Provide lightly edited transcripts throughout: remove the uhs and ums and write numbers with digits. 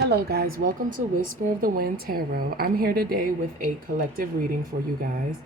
Hello guys, welcome to Whisper of the Wind Tarot. I'm here today with a collective reading for you guys.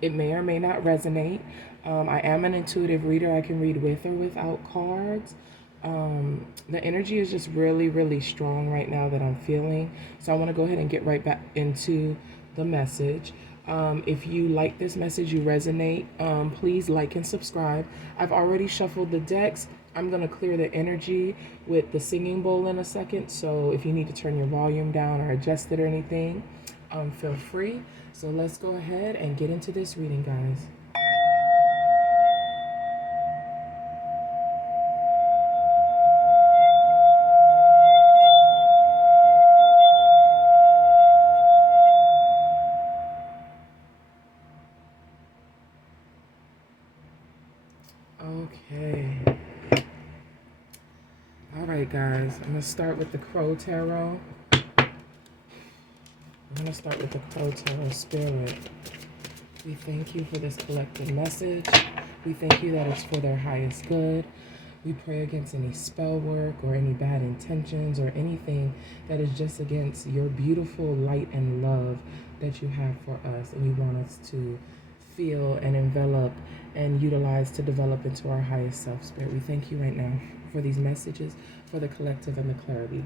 It may or may not resonate. I am an intuitive reader. I can read with or without cards. The energy is just really strong right now that I'm feeling. So I want to go ahead and get right back into the message. If you like this message, you resonate, please like and subscribe. I've already shuffled the decks. I'm going to clear the energy with the singing bowl in a second. So if you need to turn your volume down or adjust it or anything, feel free. So let's go ahead and get into this reading, guys. Okay. All right, guys. I'm going to start with the Crow Tarot. Spirit. We thank you for this collective message. We thank you that it's for their highest good. We pray against any spell work or any bad intentions or anything that is just against your beautiful light and love that you have for us and you want us to feel and envelop and utilize to develop into our highest self, Spirit. We thank you right now for these messages, for the collective and the clarity.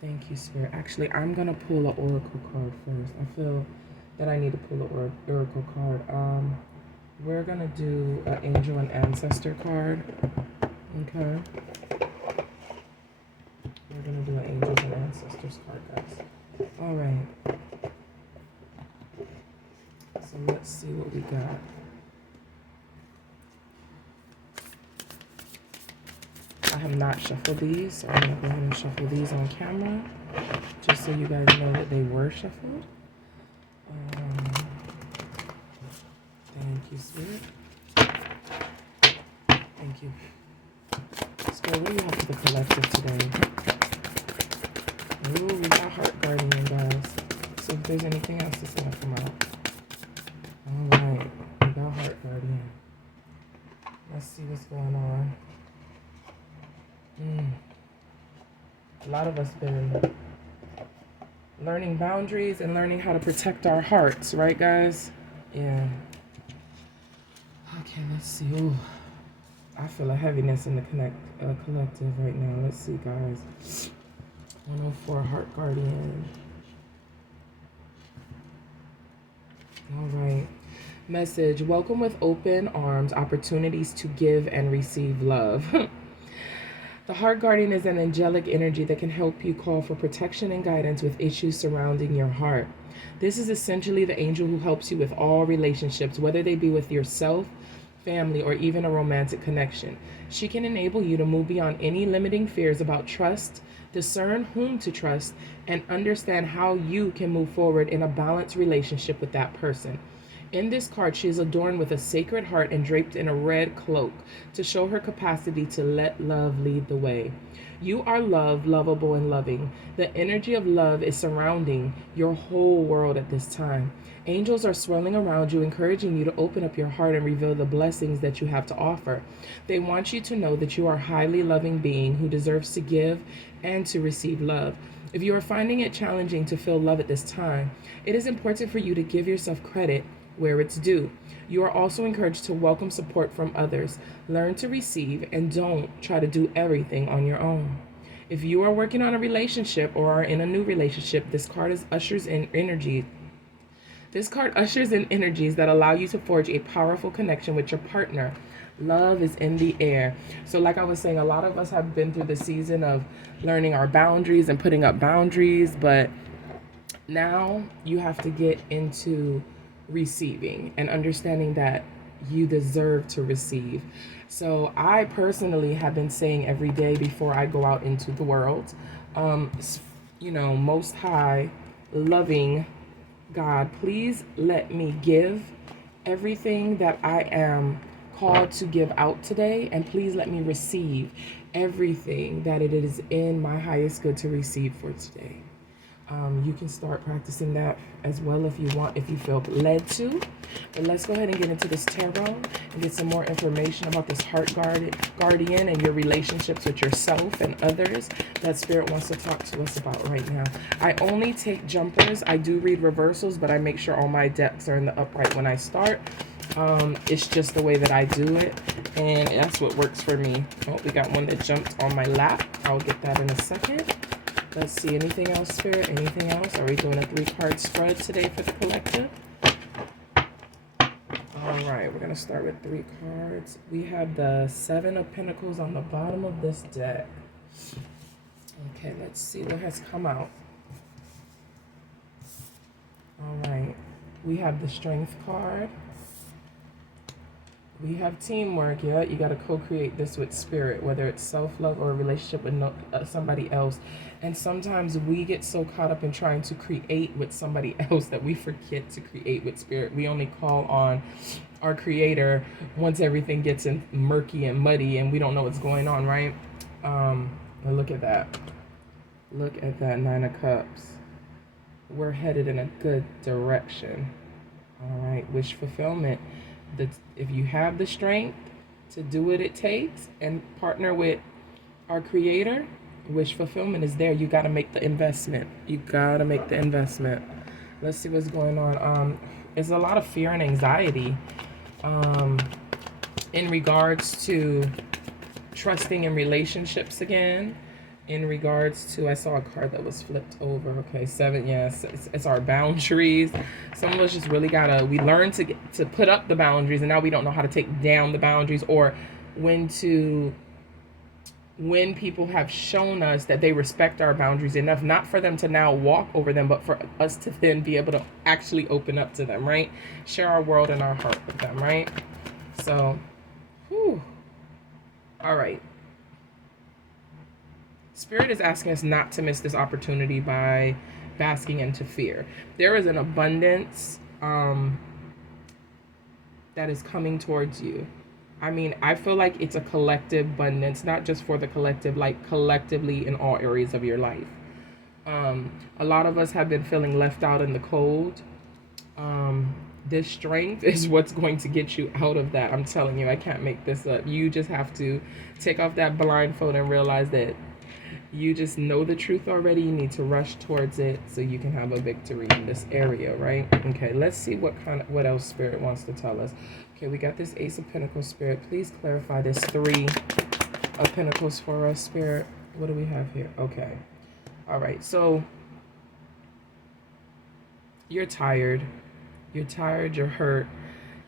Thank you, Spirit. Actually, I'm going to pull an oracle card first. I feel that I need to pull an oracle card. We're going to do an angel and ancestor card. Okay. We're going to do an angels and ancestors card, guys. All right. So let's see what we got. I have not shuffled these, so I'm going to go ahead and shuffle these on camera, just so you guys know that they were shuffled. Thank you, Spirit. Thank you. Spirit, what do you have for the collective today? Ooh, we got Heart Guardian, guys. So if there's anything else that's going to come out. All right, we got Heart Guardian. Let's see what's going on. A lot of us been learning boundaries and learning how to protect our hearts, right, guys? Yeah. Okay, let's see. Ooh, I feel a heaviness in the collective right now. Let's see, guys. 104 Heart Guardian. All right. Message: welcome with open arms, opportunities to give and receive love. The Heart Guardian is an angelic energy that can help you call for protection and guidance with issues surrounding your heart. This is essentially the angel who helps you with all relationships, whether they be with yourself, family, or even a romantic connection. She can enable you to move beyond any limiting fears about trust, discern whom to trust, and understand how you can move forward in a balanced relationship with that person. In this card, she is adorned with a sacred heart and draped in a red cloak to show her capacity to let love lead the way. You are loved, lovable, and loving. The energy of love is surrounding your whole world at this time. Angels are swirling around you, encouraging you to open up your heart and reveal the blessings that you have to offer. They want you to know that you are a highly loving being who deserves to give and to receive love. If you are finding it challenging to feel love at this time, it is important for you to give yourself credit where it's due. You are also encouraged to welcome support from others, learn to receive, and don't try to do everything on your own. If you are working on a relationship or are in a new relationship, this card ushers in energies that allow you to forge a powerful connection with your partner. Love is in the air. So like I was saying, a lot of us have been through the season of learning our boundaries and putting up boundaries, but now you have to get into receiving and understanding that you deserve to receive. So I personally have been saying every day before I go out into the world, Most High, loving God, please let me give everything that I am called to give out today, and please let me receive everything that it is in my highest good to receive for today. You can start practicing that as well if you want, if you feel led to. But let's go ahead and get into this tarot and get some more information about this guardian and your relationships with yourself and others that Spirit wants to talk to us about right now. I only take jumpers. I do read reversals, but I make sure all my decks are in the upright when I start. It's just the way that I do it, and that's what works for me. Oh, we got one that jumped on my lap. I'll get that in a second. Let's see, anything else, Spirit? Anything else? Are we doing a 3-card spread today for the collective? All right, we're going to start with 3 cards. We have the 7 of Pentacles on the bottom of this deck. Okay, let's see what has come out. All right, we have the Strength card. We have teamwork. Yeah, you got to co-create this with Spirit, whether it's self-love or a relationship with somebody else. And sometimes we get so caught up in trying to create with somebody else that we forget to create with Spirit. We only call on our Creator once everything gets in murky and muddy and we don't know what's going on, right? Look at that. Look at that 9 of Cups. We're headed in a good direction. All right, wish fulfillment. If you have the strength to do what it takes and partner with our Creator, wish fulfillment is there. You got to make the investment. You got to make the investment. Let's see what's going on. There's a lot of fear and anxiety in regards to trusting in relationships again. In regards to, I saw a card that was flipped over. Okay, 7, yes, it's our boundaries. Some of us just really gotta, we learn to put up the boundaries, and now we don't know how to take down the boundaries, or when people have shown us that they respect our boundaries enough, not for them to now walk over them, but for us to then be able to actually open up to them, right? Share our world and our heart with them, right? So, whew. All right. Spirit is asking us not to miss this opportunity by basking into fear. There is an abundance that is coming towards you. I mean, I feel like it's a collective abundance, not just for the collective, like collectively in all areas of your life. A lot of us have been feeling left out in the cold. This strength is what's going to get you out of that. I'm telling you, I can't make this up. You just have to take off that blindfold and realize that you just know the truth already. You need to rush towards it so you can have a victory in this area, right? Okay, let's see what else Spirit wants to tell us. Okay, we got this Ace of Pentacles, Spirit. Please clarify this 3 of Pentacles for us, Spirit. What do we have here? Okay. All right, so you're tired. You're tired, you're hurt.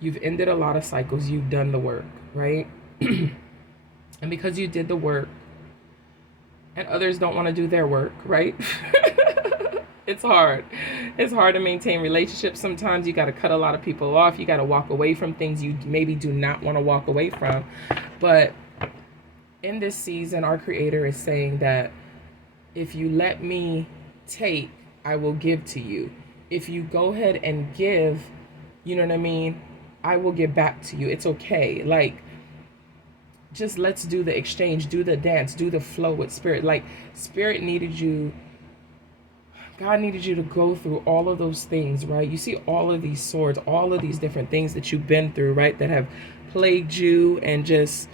You've ended a lot of cycles. You've done the work, right? And because you did the work, and others don't want to do their work, right? It's hard. It's hard to maintain relationships. Sometimes you got to cut a lot of people off. You got to walk away from things you maybe do not want to walk away from. But in this season, our Creator is saying that if you let me take, I will give to you. If you go ahead and give, you know what I mean? I will give back to you. It's okay. Like, just let's do the exchange, do the dance, do the flow with Spirit. Like, Spirit needed you, God needed you to go through all of those things, right? You see all of these swords, all of these different things that you've been through, right? That have plagued you and just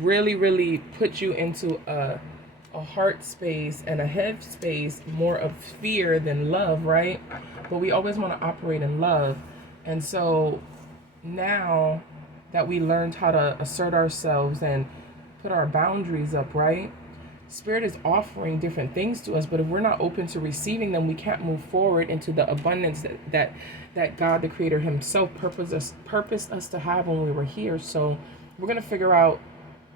really, really put you into a heart space and a head space more of fear than love, right? But we always want to operate in love. And so now that we learned how to assert ourselves and put our boundaries up, right? Spirit is offering different things to us, but if we're not open to receiving them, we can't move forward into the abundance that God, the Creator Himself, purposed us to have when we were here. So we're going to figure out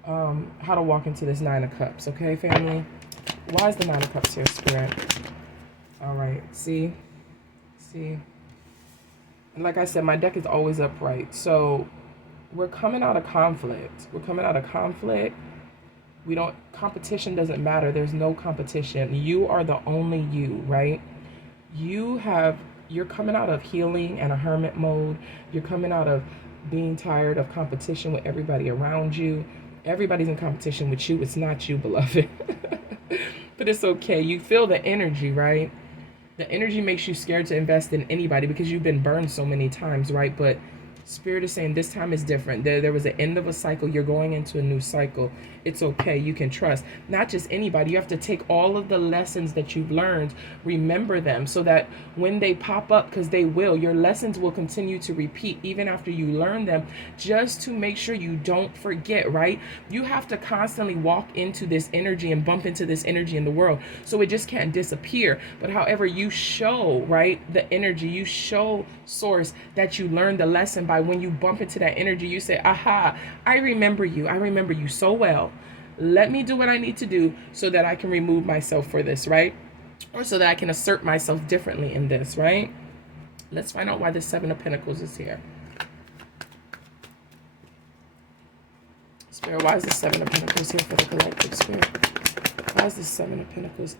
how to walk into this 9 of Cups, okay, family? Why is the 9 of Cups here, Spirit? All right, see? And like I said, my deck is always upright. So we're coming out of conflict. Competition doesn't matter. There's no competition. You are the only you, right? You're coming out of healing and a hermit mode. You're coming out of being tired of competition with everybody around you. Everybody's in competition with you. It's not you, beloved. But it's okay. You feel the energy, right? The energy makes you scared to invest in anybody because you've been burned so many times, right? But Spirit is saying this time is different. There was an end of a cycle. You're going into a new cycle. It's okay. You can trust. Not just anybody. You have to take all of the lessons that you've learned, remember them so that when they pop up, because they will, your lessons will continue to repeat even after you learn them, just to make sure you don't forget, right? You have to constantly walk into this energy and bump into this energy in the world. So it just can't disappear. But however, you show, right, the energy, you show source that you learned the lesson by when you bump into that energy, you say, aha, I remember you. I remember you so well. Let me do what I need to do so that I can remove myself for this, right? Or so that I can assert myself differently in this, right? Let's find out why the Seven of Pentacles is here. Spirit, why is the Seven of Pentacles here for the collective, Spirit? Why is the Seven of Pentacles?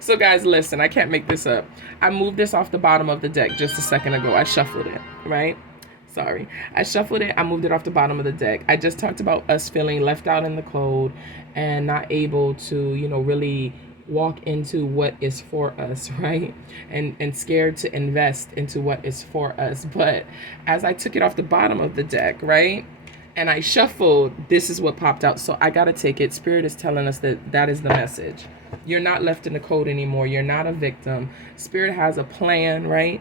So guys, listen, I can't make this up. I moved this off the bottom of the deck just a second ago. I shuffled it, right? Sorry. I shuffled it. I moved it off the bottom of the deck. I just talked about us feeling left out in the cold and not able to, you know, really walk into what is for us, right? And scared to invest into what is for us. But as I took it off the bottom of the deck, right, and I shuffled, this is what popped out. So I got to take it. Spirit is telling us that that is the message. You're not left in the cold anymore. You're not a victim. Spirit has a plan, right?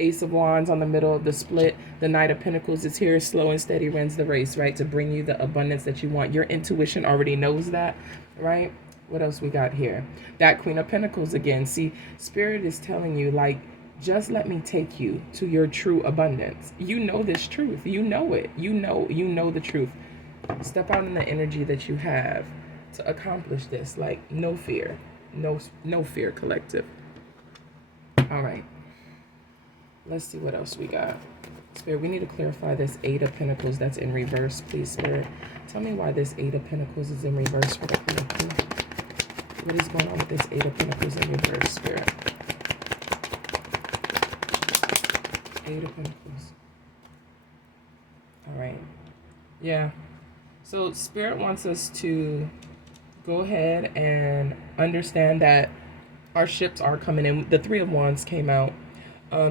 Ace of Wands on the middle of the split. The Knight of Pentacles is here. Slow and steady wins the race, right? To bring you the abundance that you want. Your intuition already knows that, right? What else we got here? That Queen of Pentacles again. See, Spirit is telling you, like, just let me take you to your true abundance. You know this truth. You know it. You know the truth. Step out in the energy that you have to accomplish this. Like, no fear. No fear, collective. All right. Let's see what else we got. Spirit, we need to clarify this Eight of Pentacles that's in reverse, please, Spirit. Tell me why this Eight of Pentacles is in reverse for the collective. What is going on with this Eight of Pentacles in reverse, Spirit? Eight of Pentacles. All right. Yeah. So Spirit wants us to go ahead and understand that our ships are coming in. The Three of Wands came out.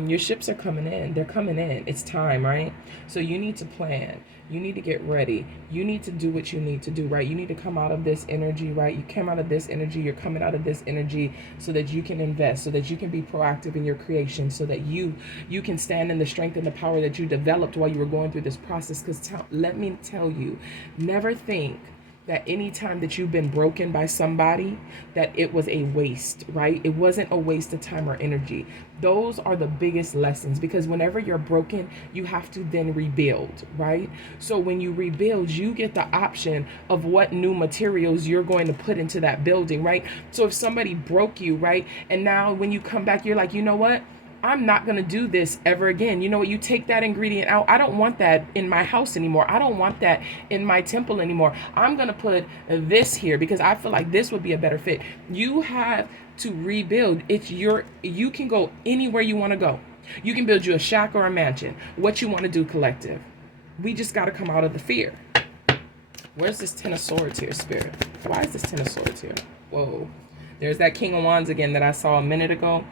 Your ships are coming in. They're coming in. It's time, right? So you need to plan. You need to get ready. You need to do what you need to do, right? You need to come out of this energy, right? You came out of this energy. You're coming out of this energy so that you can invest, so that you can be proactive in your creation, so that you can stand in the strength and the power that you developed while you were going through this process. Because let me tell you, never think that any time that you've been broken by somebody, that it was a waste, right? It wasn't a waste of time or energy. Those are the biggest lessons, because whenever you're broken, you have to then rebuild, right? So when you rebuild, you get the option of what new materials you're going to put into that building, right? So if somebody broke you, right, and now when you come back, you're like, you know what? I'm not going to do this ever again. You know what? You take that ingredient out. I don't want that in my house anymore. I don't want that in my temple anymore. I'm going to put this here because I feel like this would be a better fit. You have to rebuild. You can go anywhere you want to go. You can build you a shack or a mansion. What you want to do, collective. We just got to come out of the fear. Where's this Ten of Swords here, Spirit? Why is this Ten of Swords here? Whoa. There's that King of Wands again that I saw a minute ago.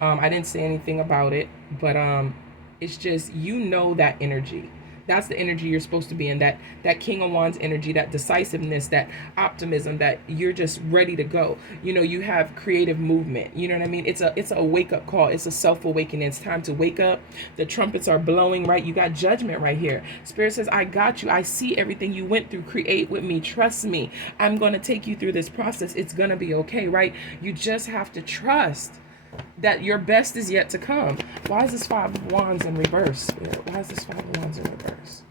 I didn't say anything about it, but it's just, you know, that energy. That's the energy you're supposed to be in, that King of Wands energy, that decisiveness, that optimism, that you're just ready to go. You know, you have creative movement. You know what I mean? It's a wake-up call. It's a self-awakening. It's time to wake up. The trumpets are blowing, right? You got judgment right here. Spirit says, I got you. I see everything you went through. Create with me. Trust me. I'm going to take you through this process. It's going to be okay, right? You just have to trust that your best is yet to come. Why is this Five of Wands in reverse, Spirit? Why is this Five of Wands in reverse?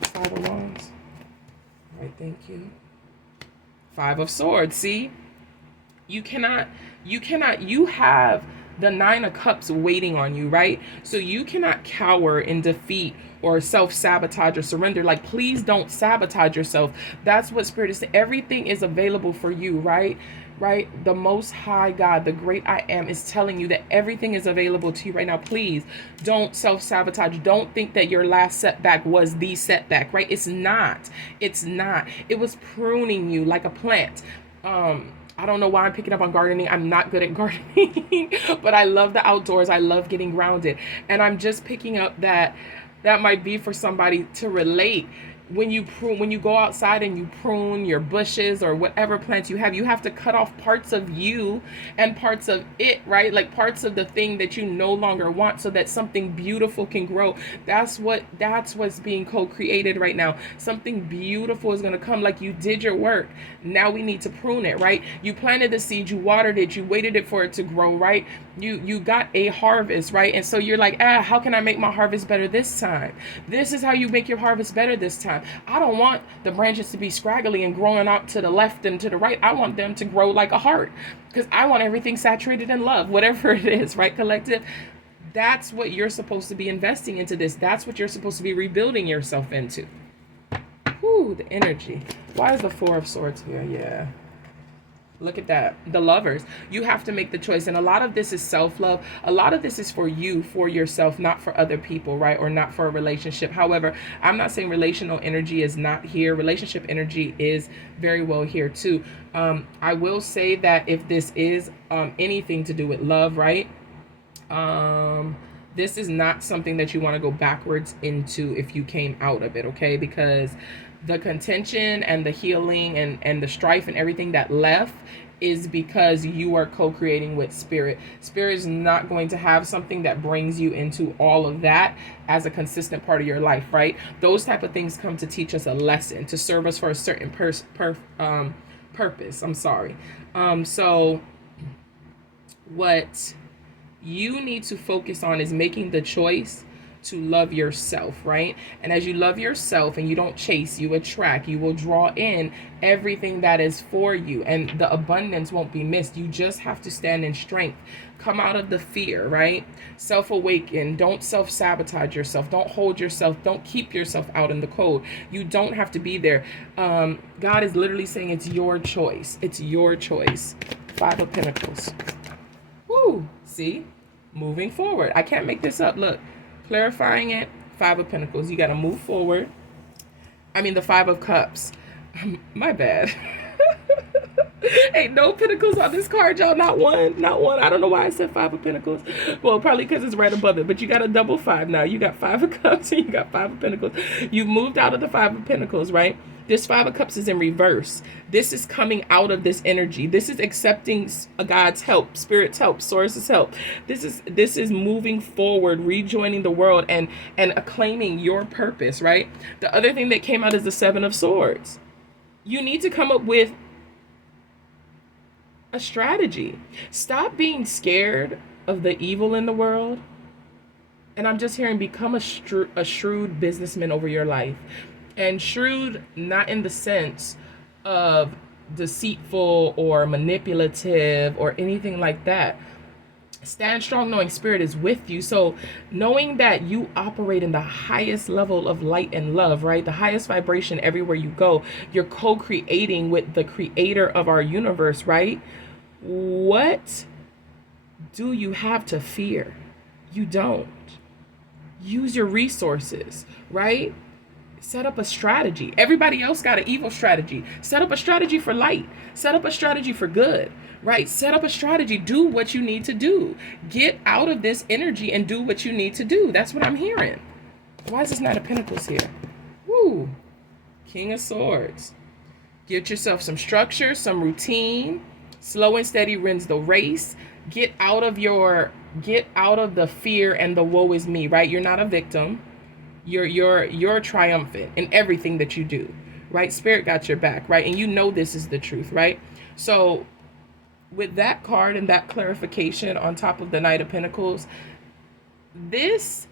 Five of Wands. All right, thank you. Five of Swords. See? You have the Nine of Cups waiting on you, right? So you cannot cower in defeat or self-sabotage or surrender. Like, please don't sabotage yourself. That's what Spirit is saying. Everything is available for you, right? Right? The Most High God, the great I Am, is telling you that everything is available to you right now. Please don't self-sabotage. Don't think that your last setback was the setback, right? It's not. It's not. It was pruning you like a plant. I don't know why I'm picking up on gardening. I'm not good at gardening, but I love the outdoors. I love getting grounded. And I'm just picking up that that might be for somebody to relate. When you prune, when you go outside and you prune your bushes or whatever plants you have to cut off parts of you and parts of it, right? Like parts of the thing that you no longer want so that something beautiful can grow. That's what's being co-created right now. Something beautiful is going to come. Like, you did your work. Now we need to prune it, right? You planted the seed, you watered it, you waited it for it to grow, right? You got a harvest, right? And so you're like, how can I make my harvest better this time? This is how you make your harvest better this time. I don't want the branches to be scraggly and growing out to the left and to the right. I want them to grow like a heart, because I want everything saturated in love, whatever it is, right, collective? That's what you're supposed to be investing into this. That's what you're supposed to be rebuilding yourself into. Whoo, the energy. Why is the Four of Swords here? Yeah. Look at that. The Lovers. You have to make the choice. And a lot of this is self-love. A lot of this is for you, for yourself, not for other people, right? Or not for a relationship. However, I'm not saying relational energy is not here. Relationship energy is very well here too. I will say that if this is anything to do with love, right? This is not something that you want to go backwards into if you came out of it, okay? Because the contention and the healing and the strife and everything that left is because you are co-creating with spirit. Spirit is not going to have something that brings you into all of that as a consistent part of your life, right? Those type of things come to teach us a lesson, to serve us for a certain purpose. I'm sorry. So what you need to focus on is making the choice to love yourself, right? And as you love yourself and you don't chase, you attract, you will draw in everything that is for you, and the abundance won't be missed. You just have to stand in strength. Come out of the fear, right? Self-awaken. Don't self-sabotage yourself. Don't hold yourself. Don't keep yourself out in the cold. You don't have to be there. God is literally saying it's your choice. It's your choice. Five of Pentacles. Woo! See? Moving forward. I can't make this up. Look. Clarifying it, Five of Pentacles. You got to move forward. I mean, the Five of Cups. My bad. Ain't no Pentacles on this card, y'all. Not one. Not one. I don't know why I said Five of Pentacles. Well, probably because it's right above it. But you got a double five now. You got Five of Cups and you got Five of Pentacles. You've moved out of the Five of Pentacles, right? This Five of Cups is in reverse. This is coming out of this energy. This is accepting God's help, Spirit's help, Source's help. This is moving forward, rejoining the world and acclaiming your purpose, right? The other thing that came out is the Seven of Swords. You need to come up with a strategy. Stop being scared of the evil in the world. And I'm just hearing, become a shrewd businessman over your life. And shrewd, not in the sense of deceitful or manipulative or anything like that. Stand strong knowing Spirit is with you. So knowing that you operate in the highest level of light and love, right? The highest vibration everywhere you go. You're co-creating with the creator of our universe, right? What do you have to fear? You don't. Use your resources, right? Set up a strategy. Everybody else got an evil strategy. Set up a strategy for light. Set up a strategy for good, right? Set up a strategy. Do what you need to do. Get out of this energy and do what you need to do. That's what I'm hearing. Why is this Knight of Pentacles here? Woo. King of Swords. Get yourself some structure, some routine. Slow and steady wins the race. Get out of the fear and the woe is me, right? You're not a victim. You're triumphant in everything that you do, right? Spirit got your back, right? And you know this is the truth, right? So with that card and that clarification on top of the Knight of Pentacles, this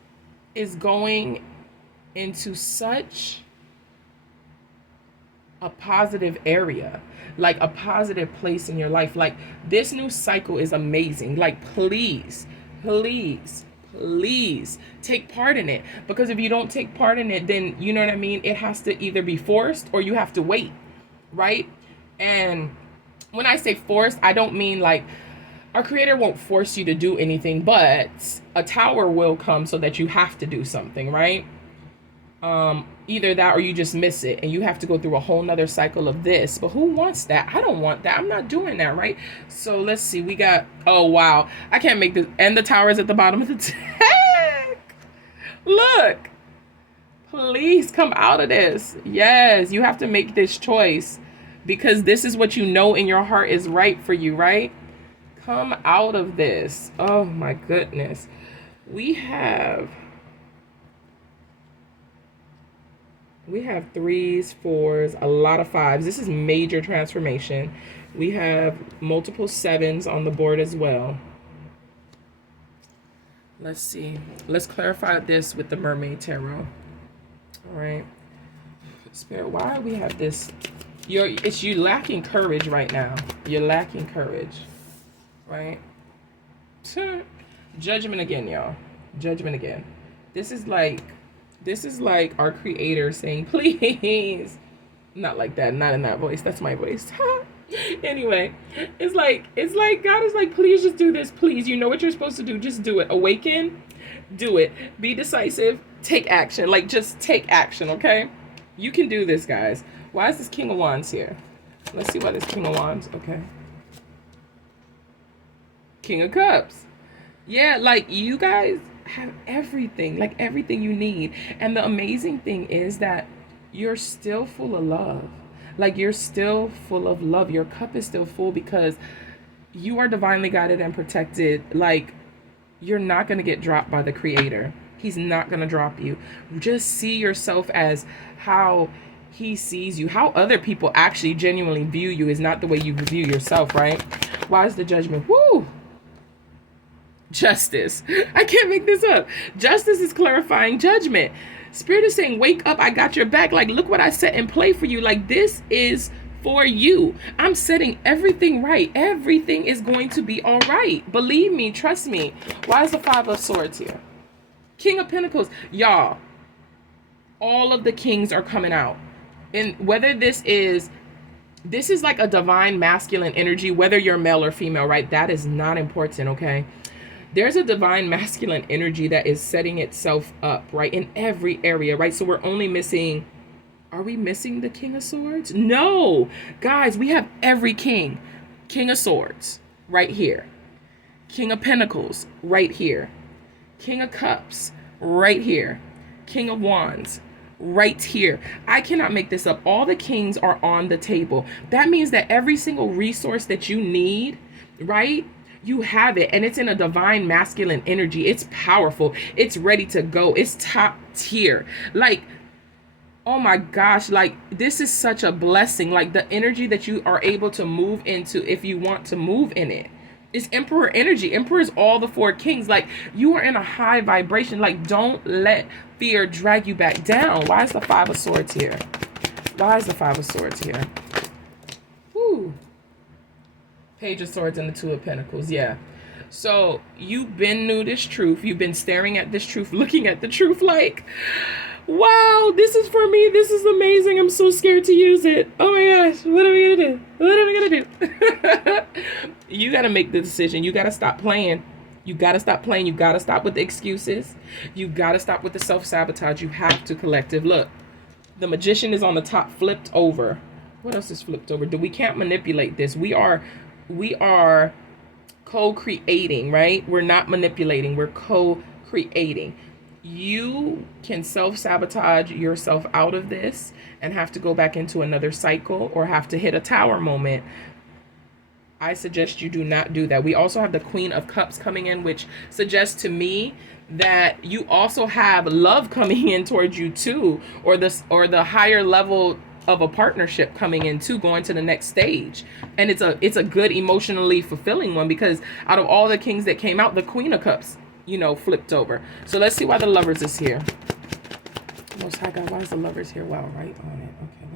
is going into such a positive area, like a positive place in your life. Like, this new cycle is amazing. Like, please take part in it, because if you don't take part in it, then you know what I mean, it has to either be forced or you have to wait, right? And when I say forced, I don't mean like our creator won't force you to do anything, but a tower will come so that you have to do something, right? Either that or you just miss it and you have to go through a whole nother cycle of this. But who wants that? I don't want that. I'm not doing that, right? So let's see. We got, oh wow, I can't make this. And the tower is at the bottom of the deck. Look, please come out of this. Yes, you have to make this choice because this is what you know in your heart is right for you, right? Come out of this. Oh my goodness. We have threes, fours, a lot of fives. This is major transformation. We have multiple sevens on the board as well. Let's see. Let's clarify this with the Mermaid Tarot. All right. Spirit, why do we have this? It's you lacking courage right now. You're lacking courage. Right? Judgment again, y'all. Judgment again. This is like our creator saying, please. Not like that, not in that voice. That's my voice. Anyway, it's like God is like, please just do this, please. You know what you're supposed to do. Just do it. Awaken, do it. Be decisive, take action. Like, just take action, okay? You can do this, guys. Why is this King of Wands here? Let's see why this King of Wands, okay. King of Cups. Yeah, like, you guys have everything, like everything you need. And the amazing thing is that you're still full of love. Like, you're still full of love. Your cup is still full because you are divinely guided and protected. Like, you're not going to get dropped by the creator. He's not going to drop you. Just see yourself as how he sees you. How other people actually genuinely view you is not the way you view yourself, right? Why is the Judgment? Woo! Justice. I can't make this up. Justice is clarifying judgment. Spirit is saying, wake up, I got your back. Like, look what I set in play for you. Like, this is for you. I'm setting everything right. Everything is going to be all right. Believe me, trust me. Why is the Five of Swords here? King of Pentacles. Y'all, all of the kings are coming out. And whether this is like a divine masculine energy, whether you're male or female, right? That is not important, okay? There's a divine masculine energy that is setting itself up, right? In every area, right? So we're only missing, are we missing the King of Swords? No, guys, we have every king. King of Swords, right here. King of Pentacles, right here. King of Cups, right here. King of Wands, right here. I cannot make this up. All the kings are on the table. That means that every single resource that you need, right? You have it, and it's in a divine masculine energy. It's powerful. It's ready to go. It's top tier. Like, oh my gosh, like, this is such a blessing. Like, the energy that you are able to move into, if you want to move in it, is Emperor energy. Emperor is all the four kings. Like, you are in a high vibration. Like, don't let fear drag you back down. Why is the Five of Swords here? Why is the Five of Swords here? Whew. Page of Swords and the Two of Pentacles. Yeah. So you've been knew this truth. You've been staring at this truth, looking at the truth like, wow, this is for me. This is amazing. I'm so scared to use it. Oh my gosh. What are we going to do? What are we going to do? You got to make the decision. You got to stop playing. You got to stop playing. You got to stop with the excuses. You got to stop with the self-sabotage. You have to, collective. Look, the Magician is on the top, flipped over. What else is flipped over? We can't manipulate this. We are co-creating, right? We're not manipulating. We're co-creating. You can self-sabotage yourself out of this and have to go back into another cycle or have to hit a tower moment. I suggest you do not do that. We also have the Queen of Cups coming in, which suggests to me that you also have love coming in towards you too, or the higher level of a partnership coming in too, going to the next stage. And it's a good emotionally fulfilling one, because out of all the kings that came out, the Queen of Cups, flipped over. So let's see why the Lovers is here. Most High God, why is the Lovers here? Wow, right on it. Okay,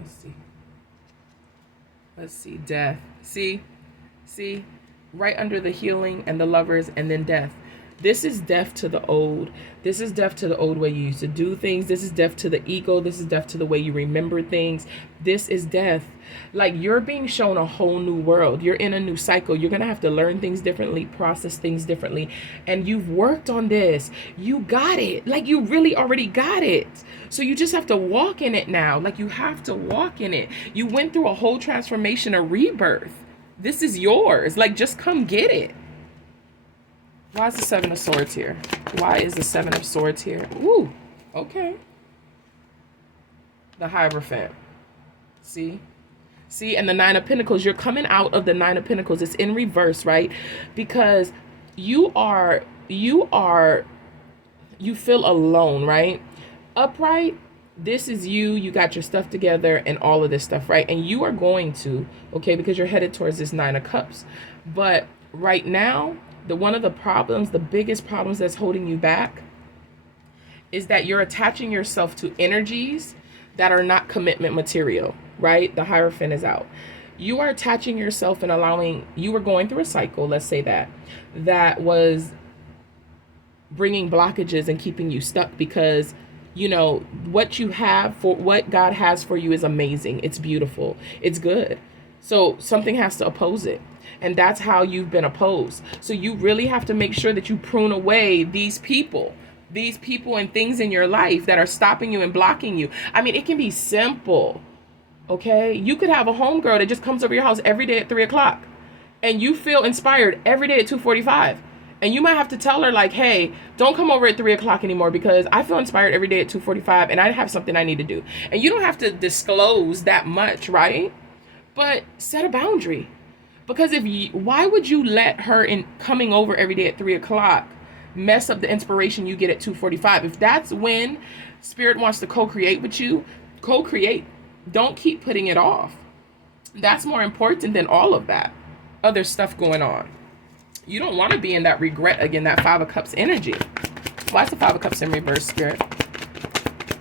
let's see. Death. See, right under the healing and the Lovers, and then death. This is death to the old. This is death to the old way you used to do things. This is death to the ego. This is death to the way you remember things. This is death. Like, you're being shown a whole new world. You're in a new cycle. You're going to have to learn things differently, process things differently. And you've worked on this. You got it. Like, you really already got it. So you just have to walk in it now. Like, you have to walk in it. You went through a whole transformation, a rebirth. This is yours. Like, just come get it. Why is the Seven of Swords here? Why is the Seven of Swords here? Ooh, okay. The Hierophant. See? See, and the Nine of Pentacles. You're coming out of the Nine of Pentacles. It's in reverse, right? Because you feel alone, right? Upright, this is you. You got your stuff together and all of this stuff, right? And you are going to, okay, because you're headed towards this Nine of Cups. But right now, one of the problems, the biggest problems that's holding you back is that you're attaching yourself to energies that are not commitment material, right? The Hierophant is out. You are attaching yourself and you were going through a cycle, let's say that was bringing blockages and keeping you stuck because, what you have for what God has for you is amazing. It's beautiful. It's good. So something has to oppose it. And that's how you've been opposed. So you really have to make sure that you prune away these people and things in your life that are stopping you and blocking you. I mean, it can be simple. Okay. You could have a homegirl that just comes over your house every day at 3:00 and you feel inspired every day at 2:45. And you might have to tell her like, hey, don't come over at 3:00 anymore because I feel inspired every day at 2:45 and I have something I need to do. And you don't have to disclose that much, right? But set a boundary. Because why would you let her in coming over every day at 3:00 mess up the inspiration you get at 2:45? If that's when Spirit wants to co-create with you, co-create. Don't keep putting it off. That's more important than all of that other stuff going on. You don't want to be in that regret again, that Five of Cups energy. Why is the Five of Cups in reverse, Spirit?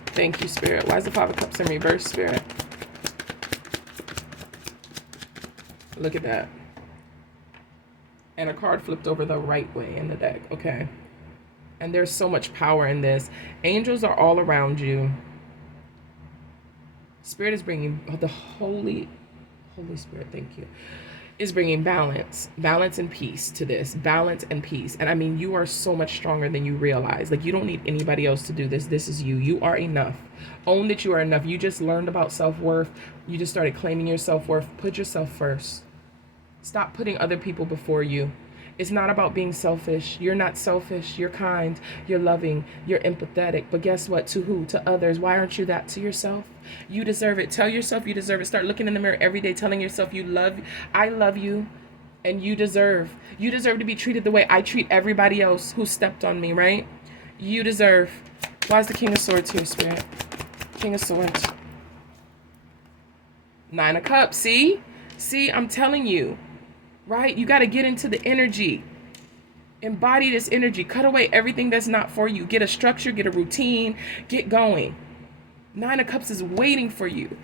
Thank you, Spirit. Why is the Five of Cups in reverse, Spirit? Look at that. And a card flipped over the right way in the deck. Okay. And there's so much power in this. Angels are all around you. Spirit is bringing the Holy Spirit, thank you, is bringing balance and peace to this. Balance and peace. And I mean, you are so much stronger than you realize. Like, you don't need anybody else to do this. This is you. You are enough. Own that you are enough. You just learned about self-worth. You just started claiming your self-worth. Put yourself first. Stop putting other people before you. It's not about being selfish. You're not selfish. You're kind. You're loving. You're empathetic. But guess what? To who? To others. Why aren't you that to yourself? You deserve it. Tell yourself you deserve it. Start looking in the mirror every day, telling yourself I love you, and you deserve to be treated the way I treat everybody else who stepped on me, right? You deserve. Why is the King of Swords here, Spirit? King of Swords. Nine of Cups. See, I'm telling you. Right? You got to get into the energy. Embody this energy. Cut away everything that's not for you. Get a structure, get a routine, get going. Nine of Cups is waiting for you.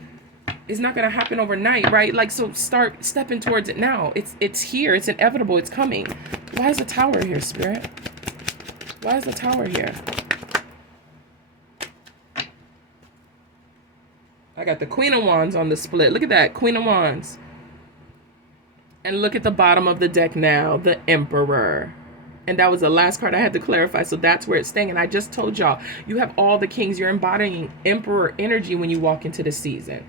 It's not going to happen overnight, right? Like, so start stepping towards it now. It's here. It's inevitable. It's coming. Why is the Tower here, Spirit? Why is the Tower here? I got the Queen of Wands on the split. Look at that. Queen of Wands. And look at the bottom of the deck now, the Emperor. And that was the last card I had to clarify. So that's where it's staying. And I just told y'all, you have all the kings. You're embodying Emperor energy when you walk into this season.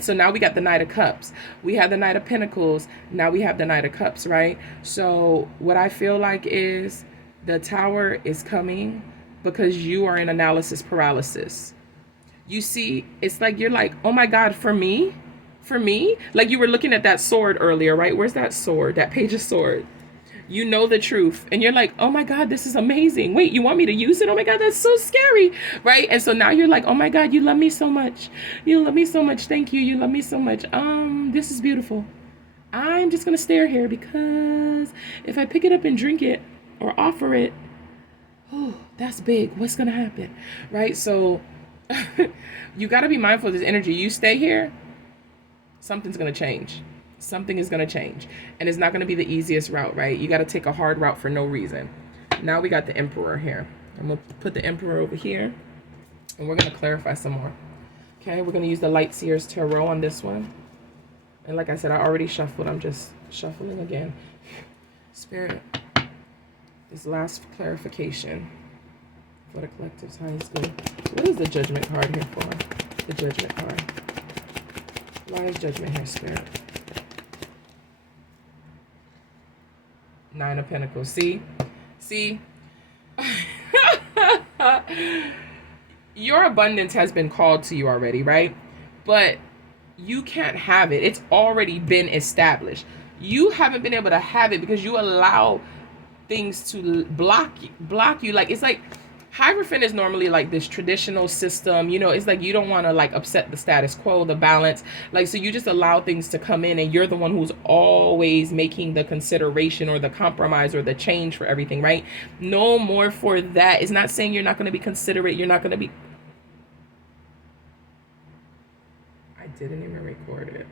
So now we got the Knight of Cups. We have the Knight of Pentacles. Now we have the Knight of Cups, right? So what I feel like is the Tower is coming because you are in analysis paralysis. You see, it's like you're like, oh my God, for me? For me, like you were looking at that sword earlier, right? Where's that sword? That Page of Swords. You know the truth. And you're like, oh my God, this is amazing. Wait, you want me to use it? Oh my God, that's so scary. Right? And so now you're like, oh my God, you love me so much. You love me so much. Thank you. You love me so much. This is beautiful. I'm just going to stare here because if I pick it up and drink it or offer it, oh, that's big. What's going to happen? Right? So you got to be mindful of this energy. You stay here. Something's going to change. Something is going to change. And it's not going to be the easiest route, right? You got to take a hard route for no reason. Now we got the Emperor here. I'm going to put the Emperor over here, and we're going to clarify some more. Okay, we're going to use the Light Seers Tarot on this one. And like I said, I already shuffled. I'm just shuffling again. Spirit, this last clarification for the collective's highest good. What is the Judgment card here for? The Judgment card. Why is Judgment here, Spirit? Nine of Pentacles. See? Your abundance has been called to you already, right? But you can't have it. It's already been established. You haven't been able to have it because you allow things to block you. Like, it's like Hierophant is normally like this traditional system, you know. It's like you don't want to like upset the status quo, the balance, like, so you just allow things to come in, and you're the one who's always making the consideration or the compromise or the change for everything, right? No more for that. It's not saying you're not going to be considerate, you're not going to be... I didn't even record it.